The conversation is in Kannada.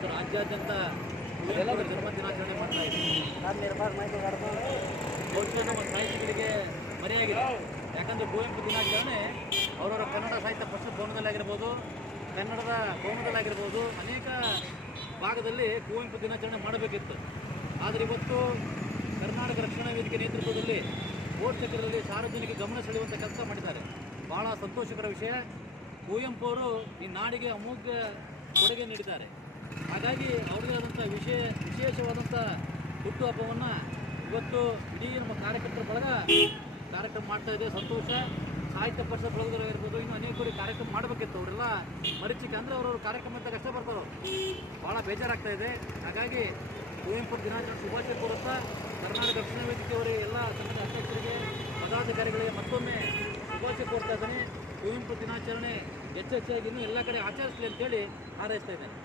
ಇವತ್ತು ರಾಜ್ಯಾದ್ಯಂತ ಜನ್ಮ ದಿನಾಚರಣೆ ಮಾಡ್ತಾ ಇದ್ದೀವಿ. ಬಹುಶಃ ನಮ್ಮ ಸಾಹಿತಿಗಳಿಗೆ ಮರೆಯಾಗಿದೆ. ಯಾಕಂದರೆ ಕುವೆಂಪು ದಿನಾಚರಣೆ ಅವರವರ ಕನ್ನಡ ಸಾಹಿತ್ಯ ಪರಿಷತ್ ಭವನದಲ್ಲಾಗಿರ್ಬೋದು, ಕನ್ನಡದ ಭವನದಲ್ಲಾಗಿರ್ಬೋದು, ಅನೇಕ ಭಾಗದಲ್ಲಿ ಕುವೆಂಪು ದಿನಾಚರಣೆ ಮಾಡಬೇಕಿತ್ತು. ಆದರೆ ಇವತ್ತು ಕರ್ನಾಟಕ ರಕ್ಷಣಾ ವೇದಿಕೆ ನೇತೃತ್ವದಲ್ಲಿ ಕೋರ್ಟ್ ಚಕ್ರದಲ್ಲಿ ಸಾರ್ವಜನಿಕ ಗಮನ ಸೆಳೆಯುವಂಥ ಕೆಲಸ ಮಾಡಿದ್ದಾರೆ. ಭಾಳ ಸಂತೋಷಕರ ವಿಷಯ. ಕುವೆಂಪು ಅವರು ಈ ನಾಡಿಗೆ ಅಮೋಘ ಕೊಡುಗೆ ನೀಡಿದ್ದಾರೆ. ಹಾಗಾಗಿ ಅವ್ರಿಗೆ ಆದಂಥ ವಿಶೇಷವಾದಂಥ ಹುಟ್ಟುಹಬ್ಬವನ್ನು ಇವತ್ತು ಇಡೀ ನಮ್ಮ ಕಾರ್ಯಕರ್ತರ ಬಳಗ ಕಾರ್ಯಕ್ರಮ ಮಾಡ್ತಾ ಇದೆ. ಸಂತೋಷ. ಸಾಹಿತ್ಯ ಪರಿಷತ್ ಬಳಗದಲ್ಲಿರ್ಬೋದು, ಇನ್ನು ಅನೇಕರಿಗೆ ಕಾರ್ಯಕ್ರಮ ಮಾಡಬೇಕಿತ್ತು. ಅವರೆಲ್ಲ ಮರೀಚಿಕೆ ಅಂದರೆ ಅವ್ರವ್ರ ಕಾರ್ಯಕ್ರಮ ಅಂತ ಕಷ್ಟ ಬರ್ತಾರೋ, ಭಾಳ ಬೇಜಾರಾಗ್ತಾ ಇದೆ. ಹಾಗಾಗಿ ಕುವೆಂಪು ದಿನಾಚರಣೆ ಶುಭಾಶಯ ಕೋರುತ್ತಾ ಕರ್ನಾಟಕ ರಕ್ಷಣಾ ವೇದಿಕೆಯವರಿಗೆ ಎಲ್ಲ ಸಂಘದ ಅಧ್ಯಕ್ಷರಿಗೆ ಪದಾಧಿಕಾರಿಗಳಿಗೆ ಮತ್ತೊಮ್ಮೆ ಶುಭಾಶಯ ಕೋರ್ತಾ ಇದ್ದೇನೆ. ಕುವೆಂಪು ದಿನಾಚರಣೆ ಹೆಚ್ಚೆಚ್ಚಾಗಿ ಇನ್ನೂ ಎಲ್ಲ ಕಡೆ ಆಚರಿಸಲಿ ಅಂತೇಳಿ ಹಾರೈಸ್ತಾ ಇದ್ದೇನೆ.